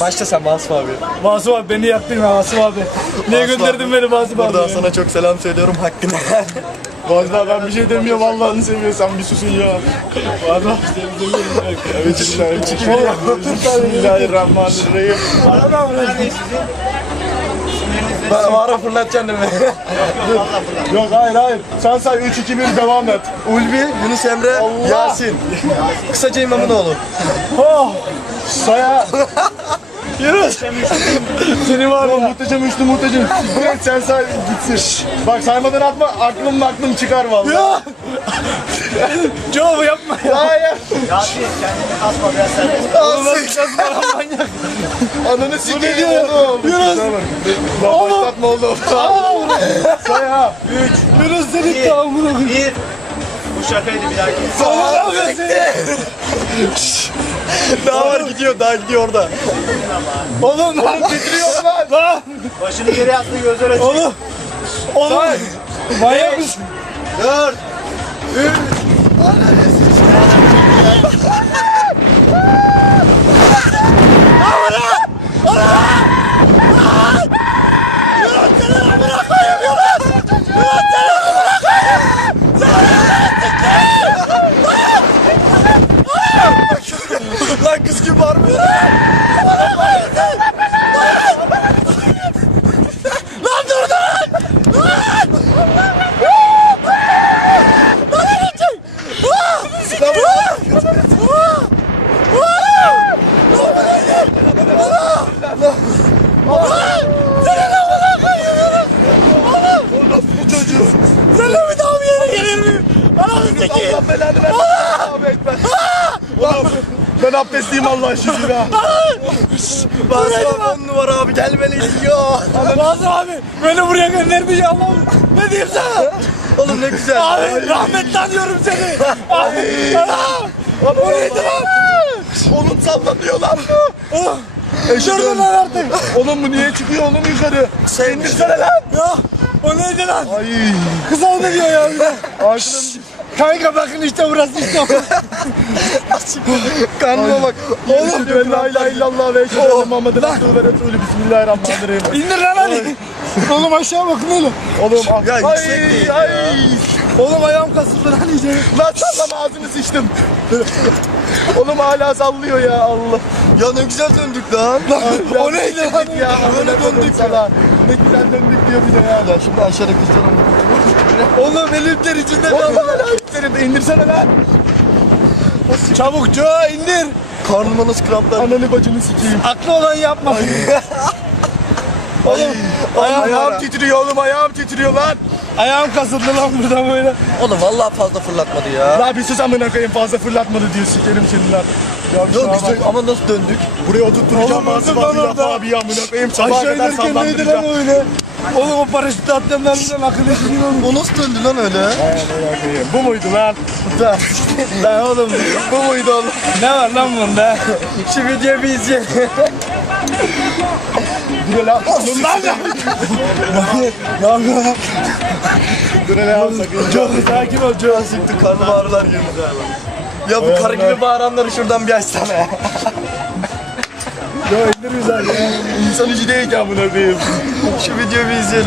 Başla sen Vasıf abi. Vasıf abi beni yaktın ha Vasıf abi. Niye Vasıf gönderdin abi. beni Vasıf abi? Buradan sana çok selam söylüyorum hakkını. Vallahi ben bir şey demiyorum Allah'ını seviyorsan bir susun ya. Vallahi seni seviyorum. Evet Bismillahirrahmanirrahim. Bana fırlatacaksın değil mi? Yok hayır hayır. Sen say 3 2 1 devam et. Ulvi, Yunus Emre, Allah! Yasin. Kısaca İmamoğlu. Oh! Saya. Yunus. Seni var ya. Muhteşem üçlü muhteşem. Bırak sen say gitsin. Bak saymadan atma aklım aklım çıkar vallahi. Ya. Joe yapma ya. Hayır. Yasin kendini kasma biraz serbest. Oğlum lan manyak. Ananı ne diyor? Yunus. Lan başlatma oğlum. Say ha. Üç. Yunus seni tamamını. Bir. Bu şakaydı bir dahaki. daha var gidiyor, daha gidiyor orada. Oğlum lan titriyor lan. Lan. Başını geri yattı gözler açık. Oğlum. Oğlum. Manyak mısın? Dört. Lan kız gibi bağırmıyor. Allah belanı versin. Abi ekber. Ben abdestliyim Allah aşkına. Basma on numara abi gelmeliydin ya. Nazım abi beni buraya gönderdi ya Allah'ım. Ne diyeyim sana? Oğlum ne güzel. Abi rahmetle anıyorum seni. Abi. Aa! Bu neydi lan? Oğlum sallanıyor lan. Oğlum. Durdun lan artık. Oğlum bu niye çıkıyor oğlum yukarı? Sen indirsene lan. Ya o neydi lan? Ay. Kız oldu diyor ya. Aklım. Kanka bakın işte burası işte. Karnıma bak. Oğlum, ben la ilahe illallah ve eşhedü enne Muhammeden abdühü ve resulü. Bismillahirrahmanirrahim. İndir lan hadi. Oğlum aşağı bakın oğlum. Oğlum ya Ay, yüksek değil. ay. ya. Oğlum ayağım kasıldı lan iyice. Lan sallama ağzını sıçtım. Oğlum hala sallıyor ya Allah. Ya ne güzel döndük lan. o neydi lan? ya böyle döndük sana. Ne güzel döndük diyor bir de ya. Ya şimdi aşağıda kızlar Oğlum elim ter içinde Oğlum kaldı. hala üstlerinde indirsene lan. Çabuk Joe indir. Karnıma nasıl kramplar. Ananı bacını sikeyim. Aklı olan yapma. oğlum ayağım, Ayağım titriyor oğlum ayağım titriyor lan. ayağım kasıldı lan burada böyle. Oğlum vallahi fazla fırlatmadı ya. La bir sus amına koyayım fazla fırlatmadı diyor sikerim seni lan. Ya Yok güzel ama nasıl döndük? Buraya oturtturacağım Oğlum, lan abi orada. abi amına koyayım sabaha Aşağı kadar şey inerken neydi lan sallandıracağım. öyle? Oğlum o paraşütü atlayanlar bilen akıl eşiğin oğlum. O nasıl döndü lan öyle? Amına koyayım. Bu muydu lan? Da. Lan oğlum Bu muydu oğlum? ne var lan bunda? Şu videoyu bir izleyelim. Dur lan. Oğlum lan ya. Ne yapıyor lan? Dur hele al sakın. Çok sakin ol Joe. Siktir karnım ağrılar girdi. Ya bu karı gibi bağıranları şuradan bir açsana ya. Joe indir güzel ya. İnsan içi değil ki amına koyayım. Şu videoyu bir izleyelim.